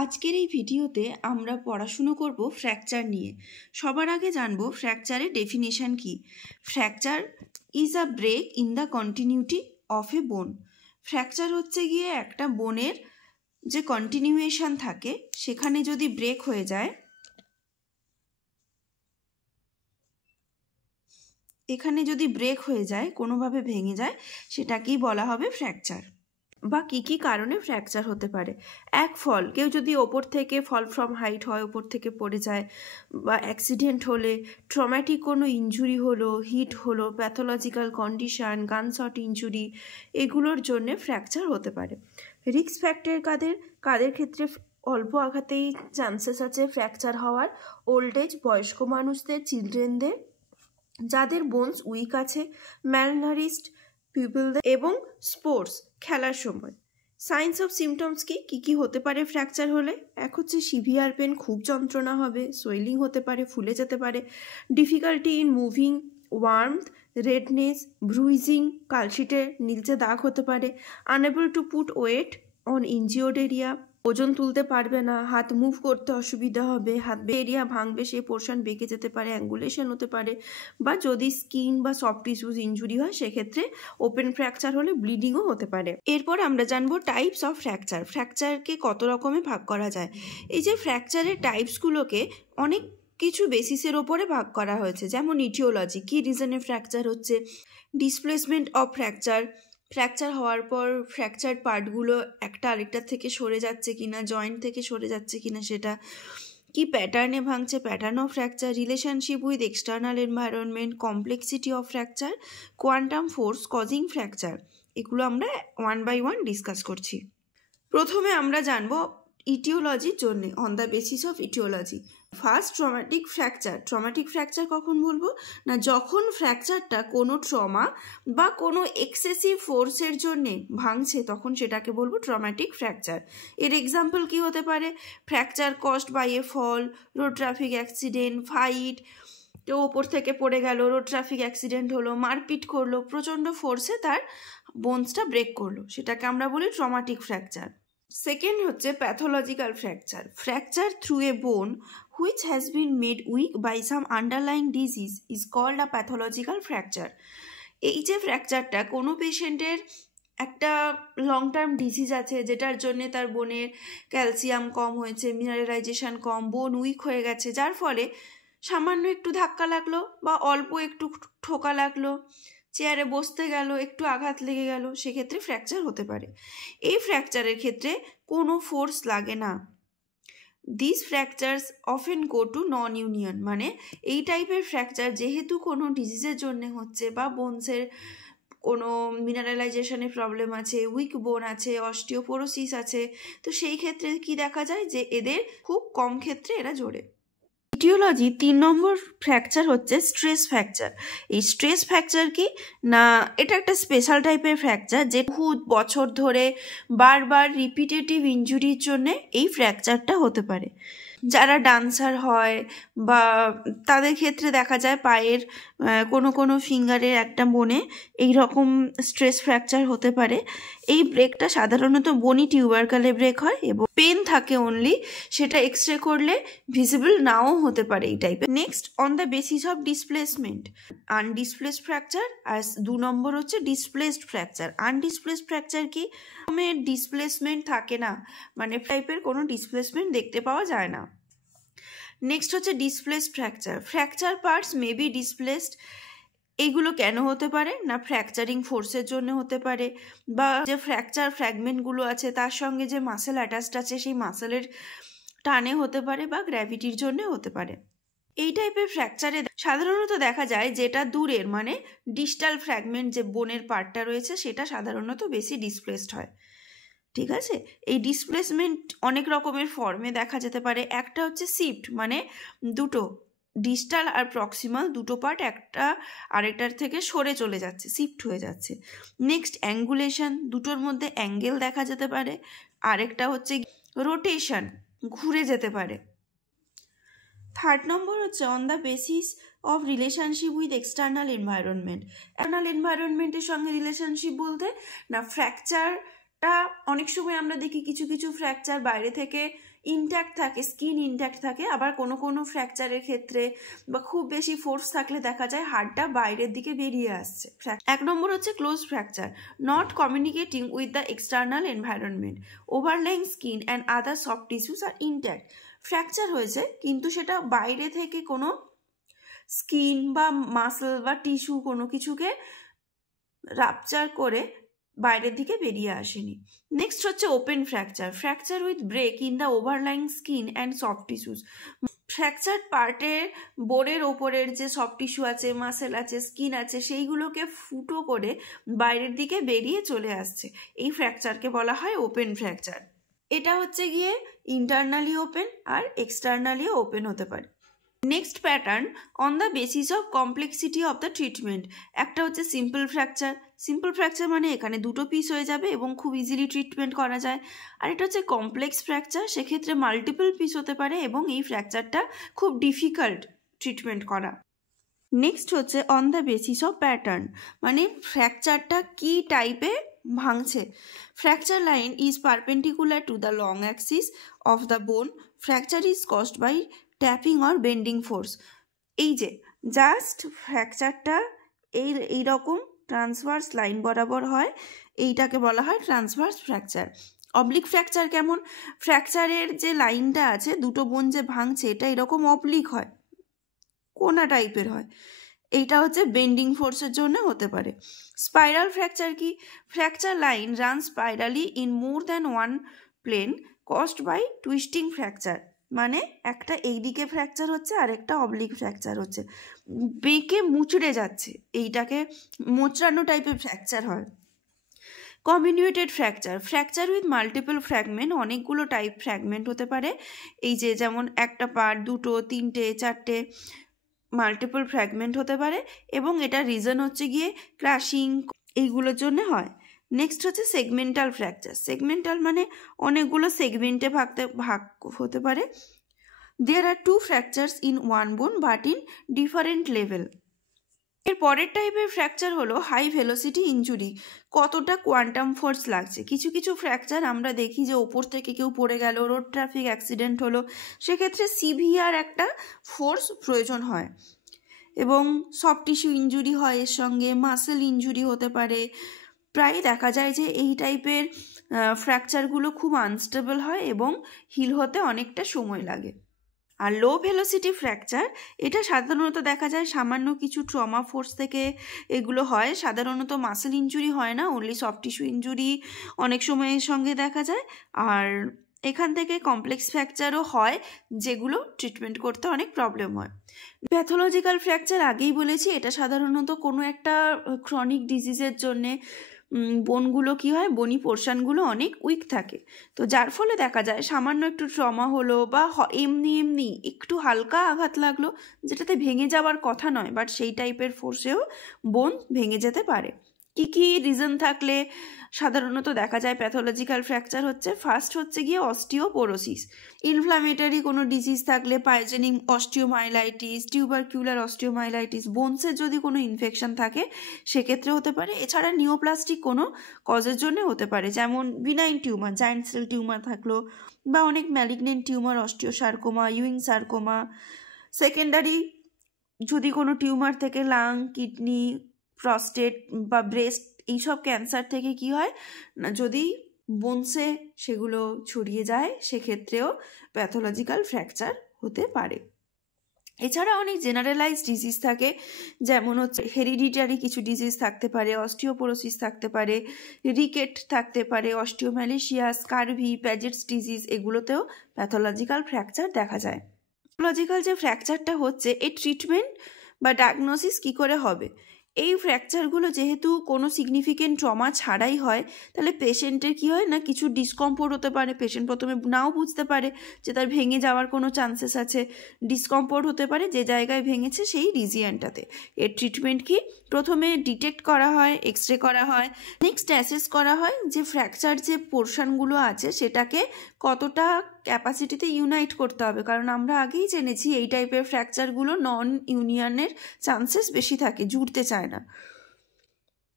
আজকের এই ভিডিওতে আমরা পড়াশুনো করব ফ্র্যাকচার নিয়ে। সবার আগে জানবো ফ্র্যাকচারের ডেফিনেশন কি। Fracture is a break in the continuity of a bone. Fracture হচ্ছে গিয়ে একটা বোনের যে কন্টিনিউয়েশন থাকে সেখানে যদি ব্রেক হয়ে যায়, এখানে যদি ব্রেক হয়ে যায়, কোনোভাবে ভেঙে যায়, সেটাকেই বলা হবে ফ্র্যাকচার। বা কী কী কারণে ফ্র্যাকচার হতে পারে। এক ফল, কেউ যদি ওপর থেকে ফল ফ্রম হাইট হয়, ওপর থেকে পড়ে যায়, বা অ্যাক্সিডেন্ট হলে, ট্রমাটিক কোনো ইনজুরি হলো, হিট হলো, প্যাথোলজিক্যাল কন্ডিশন, গানশট ইনজুরি, এগুলোর জন্যে ফ্র্যাকচার হতে পারে। রিস্ক ফ্যাক্টর কাদের ক্ষেত্রে অল্প আঘাতেই চান্সেস আছে ফ্র্যাকচার হওয়ার। ওল্ড এজ, বয়স্ক মানুষদের, চিলড্রেনদের, যাদের বোনস উইক আছে, ম্যালনারিশড পিপলদের, এবং স্পোর্টস খেলার সময়। সাইন্স অফ সিমটমস কি কি হতে পারে ফ্র্যাকচার হলে? এক হচ্ছে সিভিয়ার পেন, খুব যন্ত্রণা হবে, সোয়েলিং হতে পারে, ফুলে যেতে পারে, difficulty in moving, warmth, redness, bruising, কালশিটের নীলচে দাগ হতে পারে, unable to put weight on injured area, ওজন তুলতে পারবে না, হাত মুভ করতে অসুবিধা হবে, হাত এরিয়া ভাঙবে, সেই পোর্শন বেঁকে যেতে পারে, অ্যাঙ্গুলেশন হতে পারে, বা যদি স্কিন বা সফট টিস্যুজ ইনজুরি হয় সেক্ষেত্রে ওপেন ফ্র্যাকচার হলে ব্লিডিংও হতে পারে। এরপর আমরা জানবো টাইপস অফ ফ্র্যাকচার। ফ্র্যাকচারকে কত রকমে ভাগ করা যায়। এই যে ফ্র্যাকচারের টাইপসগুলোকে অনেক কিছু বেসিসের ওপরে ভাগ করা হয়েছে, যেমন ইটিওলজি, কি রিজনে ফ্র্যাকচার হচ্ছে, ডিসপ্লেসমেন্ট অফ ফ্র্যাকচার, ফ্র্যাকচার হওয়ার পর ফ্র্যাকচার পার্টগুলো একটা আরেকটার থেকে সরে যাচ্ছে কিনা, জয়েন্ট থেকে সরে যাচ্ছে কিনা সেটা, কি প্যাটার্নে ভাঙছে, pattern of fracture, relationship with external environment, complexity of fracture, quantum force causing fracture, এগুলো আমরা ওয়ান বাই ওয়ান ডিসকাস করছি। প্রথমে আমরা জানবো ইটিওলজির জন্যে, on the basis of etiology. First, traumatic fracture. Traumatic fracture কখন বলবো না, যখন ফ্র্যাকচারটা কোনো ট্রমা বা কোনো এক্সেসিভ ফোর্সের জন্যে ভাঙছে, তখন সেটাকে বলবো ট্রমাটিক ফ্র্যাকচার। এর এক্সাম্পল কি হতে পারে? Fracture caused by a fall, road traffic accident, fight, কেউ ওপর থেকে পড়ে গেল, রোড ট্রাফিক অ্যাক্সিডেন্ট হলো, মারপিট করলো, প্রচণ্ড ফোর্সে তার বোনসটা ব্রেক করলো, সেটাকে আমরা বলি ট্রমাটিক ফ্র্যাকচার। সেকেন্ড হচ্ছে pathological fracture. Fracture through a bone which has been made weak by some underlying disease is called a pathological fracture. এই যে ফ্র্যাকচারটা, কোনো পেশেন্টের একটা লং টার্ম ডিজিজ আছে যেটার জন্যে তার বোনের ক্যালসিয়াম কম হয়েছে, মিনারেলাইজেশন কম, বোন উইক হয়ে গেছে, যার ফলে সামান্য একটু ধাক্কা লাগলো বা অল্প একটু ঠোকা লাগলো, চেয়ারে বসতে গেল, একটু আঘাত লেগে গেল, সেক্ষেত্রে ফ্র্যাকচার হতে পারে। এই ফ্র্যাকচারের ক্ষেত্রে কোনো ফোর্স লাগে না। This fractures often go to non union, মানে এই টাইপের ফ্র্যাকচার যেহেতু কোনো ডিজিজের জন্য হচ্ছে, বা বোনসের কোনো মিনারেলাইজেশনের প্রবলেম আছে, উইক বোন আছে, অস্টিওপোরোসিস আছে, তো সেই ক্ষেত্রে কি দেখা যায় যে এদের খুব কম ক্ষেত্রে এরা জোড়ে। ইটিওলজি 3 নম্বর ফ্র্যাকচার হচ্ছে স্ট্রেস ফ্র্যাকচার। এই স্ট্রেস ফ্র্যাকচার কি না, এটা একটা স্পেশাল টাইপের ফ্র্যাকচার যে বহু বছর ধরে বারবার রিপিটেটিভ ইনজুরির জন্য এই ফ্র্যাকচারটা হতে পারে। যারা ডান্সার হয় বা তাদের ক্ষেত্রে দেখা যায় পায়ের কোনো ফিঙ্গারের একটা বোনে এই রকম স্ট্রেস ফ্র্যাকচার হতে পারে। এই ব্রেকটা সাধারণত বনি টিউবারকালে ব্রেক হয় এবং পেন থাকে অনলি, সেটা এক্সরে করলে ভিজিবল নাও হতে পারে এই টাইপের। Next, on the basis of displacement, undisplaced fracture. আর 2 নম্বর হচ্ছে ডিসপ্লেসড ফ্র্যাকচার। আনডিসপ্লেসড ফ্র্যাকচার কি, ডিসপ্লেসমেন্ট থাকে না, মানে টাইপের কোনো ডিসপ্লেসমেন্ট দেখতে পাওয়া যায় না। নেক্সট হচ্ছে displaced fracture. Fracture parts may be displaced. এইগুলো কেন হতে পারে না, ফ্র্যাকচারিং ফোর্সের জন্য হতে পারে, বা যে ফ্র্যাকচার ফ্র্যাগমেন্টগুলো আছে তার সঙ্গে যে মাসেল অ্যাটাচড আছে সেই মাসেলের টানে হতে পারে, বা গ্র্যাভিটির জন্য হতে পারে। এই টাইপের ফ্র্যাকচারে সাধারণত দেখা যায় যেটা দূরের, মানে ডিস্টাল ফ্র্যাগমেন্ট যে বোনের পার্টটা রয়েছে, সেটা সাধারণত বেশি ডিসপ্লেসড হয়। ঠিক আছে, এই ডিসপ্লেসমেন্ট অনেক রকমের ফর্মে দেখা যেতে পারে। একটা হচ্ছে শিফট, মানে দুটো ডিস্টাল আর প্রক্সিমাল দুটো পার্ট একটা আরেকটার থেকে সরে চলে যাচ্ছে, শিফট হয়ে যাচ্ছে। নেক্সট, অ্যাঙ্গুলেশন, দুটোর মধ্যে অ্যাঙ্গেল দেখা যেতে পারে। আরেকটা হচ্ছে রোটেশন, ঘুরে যেতে পারে। থার্ড নম্বর হচ্ছে on the basis of relationship with external environment. External এনভায়রনমেন্টের সঙ্গে রিলেশনশিপ বলতে না, ফ্র্যাকচার অনেক সময় আমরা দেখি কিছু কিছু ফ্র্যাকচার বাইরে থেকে ইনট্যাক্ট থাকে, স্কিন ইনট্যাক্ট থাকে, আবার কোনো কোনো ফ্র্যাকচারের ক্ষেত্রে বা খুব বেশি ফোর্স থাকলে দেখা যায় হাড়টা বাইরের দিকে বেরিয়ে আসছে। 1 নম্বর হচ্ছে close fracture, not communicating with the external environment, overlying skin and other soft tissues are intact. Fracture হয়েছে কিন্তু সেটা বাইরে থেকে কোনো স্কিন বা মাসল বা টিস্যু কোনো কিছুকে রাপচার করে বাইরের দিকে বেরিয়ে আসেনি। নেক্সট হচ্ছে open fracture, fracture with break in the overlying skin and soft tissues. Fracture পার্টের বোনের ওপরের যে সফট টিস্যু আছে, মাসেল আছে, স্কিন আছে, সেইগুলোকে ফুটো করে বাইরের দিকে বেরিয়ে চলে আসছে, এই ফ্র্যাকচারকে বলা হয় ওপেন ফ্র্যাকচার। এটা হচ্ছে গিয়ে ইন্টারনালি ওপেন আর এক্সটার্নালিও ওপেন হতে পারে। Next pattern, on the basis of complexity of the treatment. একটা হচ্ছে সিম্পল ফ্র্যাকচার, সিম্পল ফ্র্যাকচার মানে এখানে দুটো পিস হয়ে যাবে এবং খুব ইজিলি ট্রিটমেন্ট করা যায়। আর এটা হচ্ছে কমপ্লেক্স ফ্র্যাকচার, সেক্ষেত্রে মাল্টিপল পিস হতে পারে এবং এই ফ্র্যাকচারটা খুব ডিফিকাল্ট ট্রিটমেন্ট করা। নেক্সট হচ্ছে on the basis of pattern, মানে ফ্র্যাকচারটা কী টাইপে ভাঙছে। Fracture line is perpendicular to the long axis of the bone, fracture is caused by tapping or bending force. এই যে জাস্ট ফ্র্যাকচারটা এইরকম ট্রান্সভার্স লাইন বরাবর হয়, এইটাকে বলা হয় ট্রান্সভার্স ফ্র্যাকচার। অবলিক ফ্র্যাকচার কেমন, ফ্র্যাকচারের যে লাইনটা আছে দুটো বোন যে ভাঙছে এটা এরকম অবলিক হয়, কোনা টাইপের হয়, এইটা হচ্ছে বেন্ডিং ফোর্সের জন্য হতে পারে। স্পাইরাল ফ্র্যাকচার কি, fracture line run spirally in more than one plane caused by twisting fracture, মানে একটা এইদিকে ফ্র্যাকচার হচ্ছে আর একটা অবলিক ফ্র্যাকচার হচ্ছে, বেঁকে মুচড়ে যাচ্ছে, এইটাকে মোচড়ানো টাইপের ফ্র্যাকচার হয়। Communicated fracture, fracture with multiple fragment, অনেকগুলো টাইপ ফ্র্যাগমেন্ট হতে পারে, এই যে যেমন একটা পার্ট, দুটো, তিনটে, চারটে, মাল্টিপল ফ্র্যাগমেন্ট হতে পারে এবং এটা রিজন হচ্ছে গিয়ে ক্র্যাশিং, এইগুলোর জন্য হয়। নেক্সট হচ্ছে সেগমেন্টাল ফ্র্যাকচার, সেগমেন্টাল মানে অনেকগুলো সেগমেন্টে ভাগ হতে পারে। দেয়ার আর 2 fractures in one bone but in different level. এর পরের টাইপের ফ্র্যাকচার হলো হাই ভেলোসিটি ইনজুরি, কতটা কোয়ান্টাম ফোর্স লাগছে। কিছু কিছু ফ্র্যাকচার আমরা দেখি যে ওপর থেকে কেউ পড়ে গেল, রোড ট্রাফিক অ্যাক্সিডেন্ট হলো, সেক্ষেত্রে সিভিয়ার একটা ফোর্স প্রয়োজন হয় এবং সফট টিস্যু ইনজুরি হয়, এর সঙ্গে মাসেল ইনজুরি হতে পারে। প্রায় দেখা যায় যে এই টাইপের ফ্র্যাকচারগুলো খুব আনস্টেবল হয় এবং হিল হতে অনেকটা সময় লাগে। আর লো ভেলোসিটি ফ্র্যাকচার, এটা সাধারণত দেখা যায় সামান্য কিছু ট্রমা ফোর্স থেকে এগুলো হয়, সাধারণত মাসেল ইনজুরি হয় না, অনলি সফট টিস্যু ইনজুরি অনেক সময় এর সঙ্গে দেখা যায়। আর এখান থেকে কমপ্লেক্স ফ্র্যাকচারও হয় যেগুলো ট্রিটমেন্ট করতে অনেক প্রবলেম হয়। প্যাথোলজিক্যাল ফ্র্যাকচার আগেই বলেছি, এটা সাধারণত কোনো একটা ক্রনিক ডিজিজের জন্যে বোনগুলো কি হয়, বনি পোর্শনগুলো অনেক উইক থাকে, তো যার ফলে দেখা যায় সামান্য একটু ট্রমা হলো বা এমনি একটু হালকা আঘাত লাগলো যেটাতে ভেঙে যাওয়ার কথা নয়, বাট সেই টাইপের ফোর্সেও বোন ভেঙে যেতে পারে। কি রিজন থাকলে সাধারণত দেখা যায় প্যাথোলজিক্যাল ফ্র্যাকচার হচ্ছে, ফার্স্ট হচ্ছে গিয়ে অস্টিওপোরোসিস, ইনফ্ল্যামেটরি কোনো ডিজিজ থাকলে, পাইজেনিক অস্টিওমাইলাইটিস, টিউবারকিউলার অস্টিওমাইলাইটিস, বোনসের যদি কোনো ইনফেকশন থাকে সেক্ষেত্রে হতে পারে। এছাড়া নিওপ্লাস্টিক কোনো কজের জন্য হতে পারে, যেমন benign tumour, giant cell tumour থাকলো, বা অনেক malignant tumour, osteosarcoma, Ewing sarcoma. Secondary যদি কোনো টিউমার থেকে লাং, কিডনি, প্রস্টেট বা ব্রেস্ট, এইসব ক্যান্সার থেকে কি হয় না, যদি বোনসে সেগুলো ছড়িয়ে যায় সেক্ষেত্রেও প্যাথোলজিক্যাল ফ্র্যাকচার হতে পারে। এছাড়া অনেক জেনারেলাইজ ডিজিজ থাকে, যেমন হচ্ছে হেরিডিটারি কিছু ডিজিজ থাকতে পারে, অস্টিওপোরোসিস থাকতে পারে, রিকেট থাকতে পারে, অস্টিওম্যালেশিয়া, স্কারভি, প্যাজেটস ডিজিজ, এগুলোতেও প্যাথোলজিক্যাল ফ্র্যাকচার দেখা যায়। প্যাথোলজিক্যাল যে ফ্র্যাকচারটা হচ্ছে, এই ট্রিটমেন্ট বা ডায়াগনোসিস কী করে হবে? এই ফ্র্যাকচারগুলো যেহেতু কোনো সিগনিফিকেন্ট ট্রমা ছাড়াই হয়, তাহলে পেশেন্টের কী হয় না, কিছু ডিসকমফোর্ট হতে পারে, পেশেন্ট প্রথমে নাও বুঝতে পারে যে তার ভেঙে যাওয়ার কোনো চান্সেস আছে, ডিসকমফোর্ট হতে পারে যে জায়গায় ভেঙেছে সেই রিজিয়নটাতে। এর ট্রিটমেন্ট কি, প্রথমে ডিটেক্ট করা হয়, এক্সরে করা হয়, নেক্সট অ্যাসেস করা হয় যে ফ্র্যাকচার যে পোর্শনগুলো আছে সেটাকে কতটা ক্যাপাসিটিতে ইউনাইট করতে হবে, কারণ আমরা আগেই জেনেছি এই টাইপের ফ্র্যাকচারগুলো নন ইউনিয়নের চান্সেস বেশি থাকে, জুড়তে চায় না।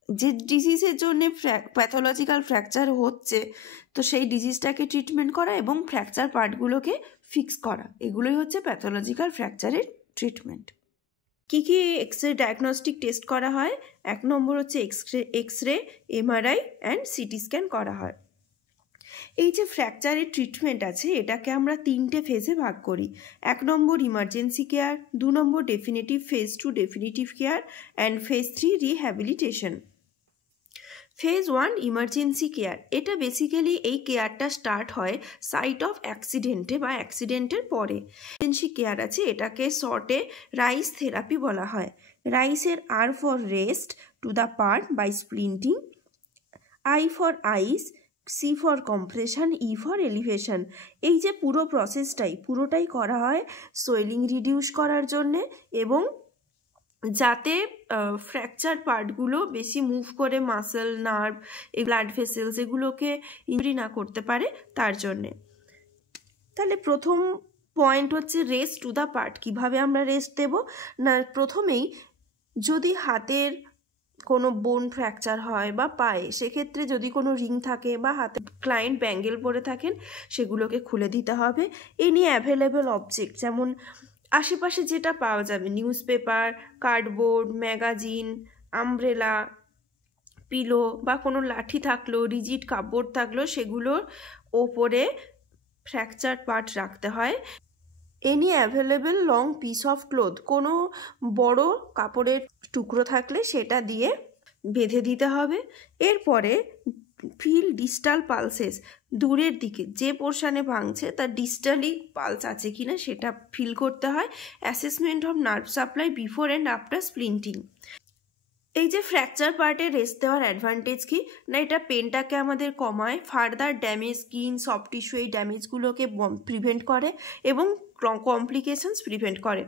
যে ডিজিজের জন্য প্যাথোলজিক্যাল ফ্র্যাকচার হচ্ছে, তো সেই ডিজিজটাকে ট্রিটমেন্ট করা এবং ফ্র্যাকচার পার্টগুলোকে ফিক্স করা, এগুলোই হচ্ছে প্যাথোলজিক্যাল ফ্র্যাকচারের ট্রিটমেন্ট। কী কী এক্সরে ডায়াগনস্টিক টেস্ট করা হয়? 1 নম্বর হচ্ছে X-ray, MRI and CT scan করা হয়। এই যে ফ্র্যাকচারের ট্রিটমেন্ট আছে, এটাকে আমরা 3টে ফেজে ভাগ করি। 1 number emergency care, 2 number definitive, phase 2 definitive care and phase 3 rehabilitation. Phase 1 emergency care, এটা বেসিক্যালি এই কেয়ারটা স্টার্ট হয় সাইট অফ অ্যাক্সিডেন্টে বা অ্যাক্সিডেন্টের পরে। ইমার্জেন্সি কেয়ার আছে, এটাকে শর্টে রাইস থেরাপি বলা হয়। রাইসের R for rest to the part by splinting, I for ice, C for compression, E for elevation. এই যে পুরো প্রসেসটাই পুরোটাই করা হয় সোয়েলিং রিডিউস করার জন্যে এবং যাতে ফ্র্যাকচার পার্টগুলো বেশি মুভ করে মাসেল, নার্ভ, এই ব্লাড ভেসেলস এগুলোকে ইনজুরি না করতে পারে তার জন্যে। তাহলে প্রথম পয়েন্ট হচ্ছে রেস্ট টু দ্য পার্ট। কীভাবে আমরা রেস্ট দেব না, প্রথমেই যদি হাতের কোনো বোন ফ্র্যাকচার হয় বা পায়ে, সেক্ষেত্রে যদি কোনো রিং থাকে বা হাতে ক্লায়েন্ট ব্যাঙ্গেল পরে থাকেন, সেগুলোকে খুলে দিতে হবে। এনি অ্যাভেলেবল অবজেক্ট, যেমন আশেপাশে যেটা পাওয়া যাবে, news paper, cardboard, magazine, umbrella, pillow বা কোনো লাঠি থাকলো, রিজিড কাপড় থাকলো, সেগুলোর ওপরে ফ্র্যাকচার পার্ট রাখতে হয়। Any available long piece of cloth, কোনো বড় কাপড়ের টুকরো থাকলে সেটা দিয়ে বেঁধে দিতে হবে। এরপরে ফিল ডিস্টাল পালসেস, দূরের দিকে যে পোর্শনে ভাঙছে তার ডিস্টালি পালস আছে কিনা সেটা ফিল করতে হয়। Assessment of nerve supply before and after splinting. এই যে ফ্র্যাকচার পার্টে রেস্ট দেওয়ার অ্যাডভান্টেজ কি না, এটা পেনটাকে আমাদের কমায়, further damage, skin, soft tissue এই ড্যামেজগুলোকে প্রিভেন্ট করে এবং কমপ্লিকেশনস প্রিভেন্ট করে।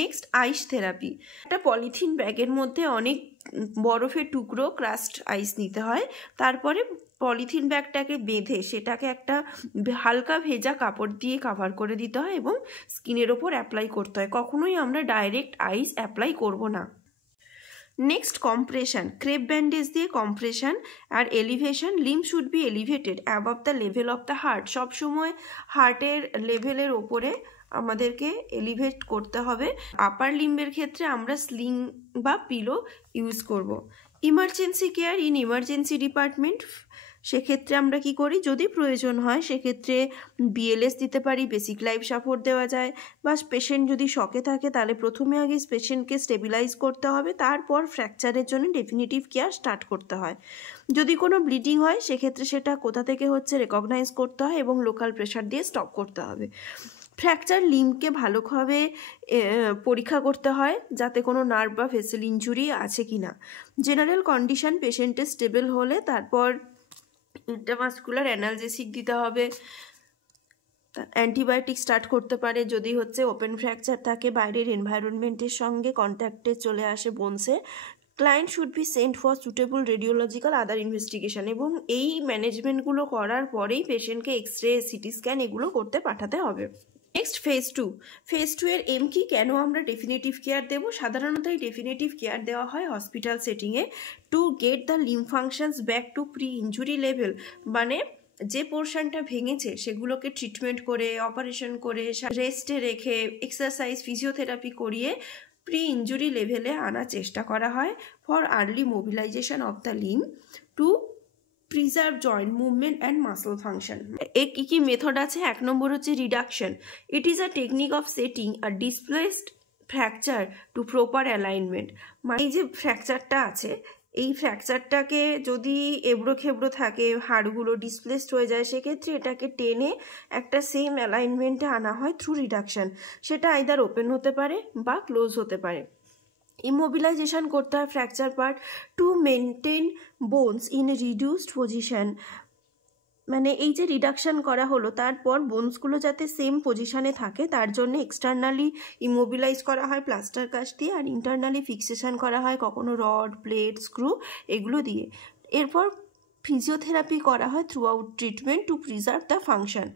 নেক্সট আইস থেরাপি, একটা পলিথিন ব্যাগের মধ্যে অনেক বরফের টুকরো ক্রাস্ট আইস নিতে হয়, তারপরে পলিথিন ব্যাগটাকে বেঁধে সেটাকে একটা হালকা ভেজা কাপড় দিয়ে কাভার করে দিতে হয় এবং স্কিনের ওপর অ্যাপ্লাই করতে হয়। কখনোই আমরা ডাইরেক্ট আইস অ্যাপ্লাই করব না। নেক্সট কম্প্রেশন, ক্রেপ ব্যান্ডেজ দিয়ে কম্প্রেশন। আর elevation, limb should be elevated above the level of the heart, সবসময় হার্টের লেভেলের ওপরে আমাদেরকে এলিভেট করতে হবে। আপার লিম্বের ক্ষেত্রে আমরা স্লিং বা পিলো ইউজ করব। Emergency care in emergency department, সেক্ষেত্রে আমরা কি করি, যদি প্রয়োজন হয় সেক্ষেত্রে BLS দিতে পারি, বেসিক লাইফ সাপোর্ট দেওয়া যায়, বা পেশেন্ট যদি শকে থাকে তাহলে প্রথমে আগে পেশেন্টকে স্টেবিলাইজ করতে হবে, তারপর ফ্র্যাকচারের জন্য ডেফিনিটিভ কেয়ার স্টার্ট করতে হয়। যদি কোনো ব্লিডিং হয় সেক্ষেত্রে সেটা কোথা থেকে হচ্ছে রেকগনাইজ করতে হয় এবং লোকাল প্রেশার দিয়ে স্টপ করতে হবে। ফ্র্যাকচার লিম্বকে ভালোভাবে পরীক্ষা করতে হয় যাতে কোনো নার্ভ বা ভেসেল ইনজুরি আছে কি না। জেনারেল কন্ডিশন পেশেন্টের স্টেবল হলে তারপর ইন্ট্রামাসকুলার অ্যানালজেসিক দিতে হবে, অ্যান্টিবায়োটিক স্টার্ট করতে পারে যদি হচ্ছে ওপেন ফ্র্যাকচার থাকে, বাইরের এনভায়রনমেন্টের সঙ্গে কন্ট্যাক্টে চলে আসে বোনসে। Client should be sent for suitable radiological other investigation, এবং এই ম্যানেজমেন্টগুলো করার পরেই পেশেন্টকে এক্সরে, সিটি স্ক্যান এগুলো করতে পাঠাতে হবে। Next phase 2। ফেজ 2 এর এম কি, কেন আমরা ডেফিনেটিভ কেয়ার দেবো? সাধারণত এই ডেফিনেটিভ কেয়ার দেওয়া হয় হসপিটাল সেটিংয়ে to get the limb functions back to pre injury level, মানে যে পোর্শনটা ভেঙেছে সেগুলোকে ট্রিটমেন্ট করে, অপারেশন করে, রেস্টে রেখে, এক্সারসাইজ, ফিজিওথেরাপি করিয়ে প্রি ইনজুরি লেভেলে আনার চেষ্টা করা হয় for early mobilization of the limb to preserve joint movement and muscle function. এর কী কী মেথড আছে? 1 নম্বর হচ্ছে reduction. It is a technique of setting a displaced fracture to proper alignment. মানে এই যে ফ্র্যাকচারটা আছে, এই ফ্র্যাকচারটাকে যদি এবড়ো খেবড়ো থাকে, হাড়গুলো ডিসপ্লেসড হয়ে যায়, সেক্ষেত্রে এটাকে টেনে একটা সেম অ্যালাইনমেন্টে আনা হয় থ্রু রিডাকশন। সেটা আইদার ওপেন হতে পারে বা ক্লোজ হতে পারে। ইমোবিলাইজেশন করতে হয় fracture part to maintain bones in reduced position, মানে এই যে রিডাকশন করা হলো তারপর বোনসগুলো যাতে সেম পজিশনে থাকে তার জন্য এক্সটার্নালি ইমোবিলাইজ করা হয় প্লাস্টার কাস্ট দিয়ে, আর ইন্টারনালি ফিক্সেশন করা হয় কখনো রড, প্লেট, স্ক্রু এগুলো দিয়ে। এরপর ফিজিওথেরাপি করা হয় through out treatment two preserve the function.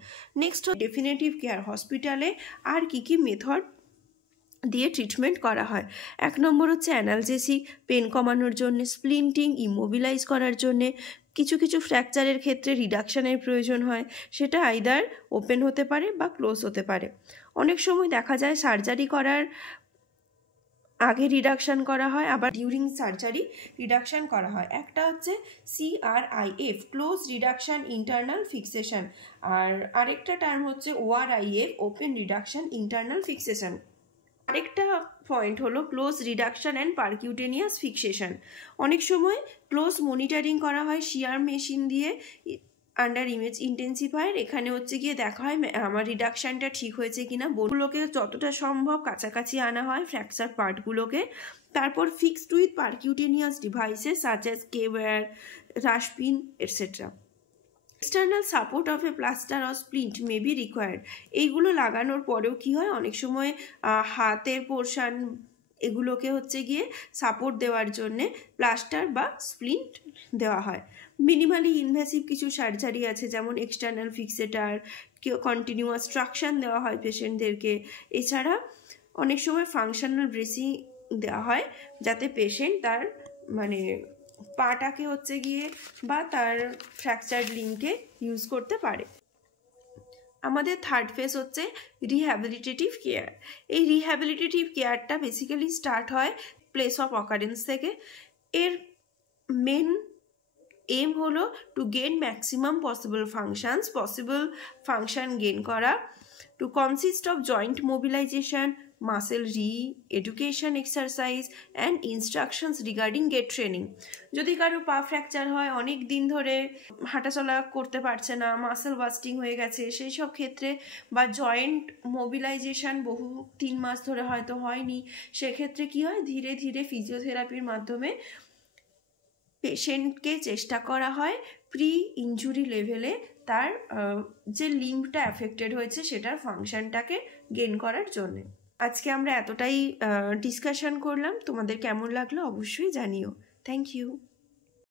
Next definitive care হসপিটালে আর কি কি মেথড দিয়ে ট্রিটমেন্ট করা হয়। 1 নম্বর হচ্ছে অ্যানালজেসিক, পেন কমানোর জন্য, স্প্লিন্টিং, ইমোবিলাইজ করার জন্যে। কিছু কিছু ফ্র্যাকচারের ক্ষেত্রে রিডাকশানের প্রয়োজন হয়, সেটা আইদার ওপেন হতে পারে বা ক্লোজ হতে পারে। অনেক সময় দেখা যায় সার্জারি করার আগে রিডাকশান করা হয়, আবার ডিউরিং সার্জারি রিডাকশান করা হয়। একটা হচ্ছে CRIF, close reduction internal fixation, আর আরেকটা টার্ম হচ্ছে ORIF, open reduction internal fixation. আরেকটা পয়েন্ট হলো close reduction and percutaneous fixation. অনেক সময় ক্লোজ মনিটরিং করা হয় শিয়ার মেশিন দিয়ে আন্ডার ইমেজ ইন্টেন্সিফায়ার। এখানে হচ্ছে গিয়ে দেখা হয় আমার রিডাকশানটা ঠিক হয়েছে কিনা, বোনগুলোকে যতটা সম্ভব কাছাকাছি আনা হয় ফ্র্যাকচার পার্টগুলোকে। তারপর fixed with percutaneous devices such as K wire, rush pin etcetera. External support of a plaster or splint may be required. এইগুলো লাগানোর পরেও কি হয়, অনেক সময় হাতের পোর্শন এগুলোকে হচ্ছে গিয়ে সাপোর্ট দেওয়ার জন্যে প্লাস্টার বা স্প্লিন্ট দেওয়া হয়। মিনিমালি ইনভেসিভ কিছু সার্জারি আছে, যেমন এক্সটার্নাল ফিক্সেটার, কন্টিনিউয়াস ট্রাকশন দেওয়া হয় পেশেন্টদেরকে। এছাড়া অনেক সময় ফাংশনাল ব্রেসিং দেওয়া হয়, যাতে পেশেন্ট তার মানে পাটাকে হচ্ছে গিয়ে বা তার ফ্র্যাকচার লিঙ্কে ইউজ করতে পারে। আমাদের থার্ড ফেজ হচ্ছে রিহ্যাবিলিটেটিভ কেয়ার। এই রিহ্যাবিলিটেটিভ কেয়ারটা বেসিক্যালি স্টার্ট হয় প্লেস অফ অকারেন্স থেকে। এর মেন এম হলো to gain maximum possible function gain করা, to consist of joint mobilisation, muscle re-education exercise and instructions regarding gait training. যদি কারো পা ফ্র্যাকচার হয়, অনেক দিন ধরে হাঁটাচলা করতে পারছে না, মাসেল বাস্টিং হয়ে গেছে, সেই সব ক্ষেত্রে, বা জয়েন্ট মোবিলাইজেশন বহু 3 মাস ধরে হয়তো হয়নি, সেক্ষেত্রে কি হয়, ধীরে ধীরে ফিজিওথেরাপির মাধ্যমে পেশেন্টকে চেষ্টা করা হয় প্রি ইনজুরি লেভেলে তার যে লিম্বটা অ্যাফেক্টেড হয়েছে সেটার ফাংশনটাকে গেইন করার জন্যে। আজকে আমরা এতটাই ডিসকাশন করলাম, তোমাদের কেমন লাগলো অবশ্যই জানিও। Thank you.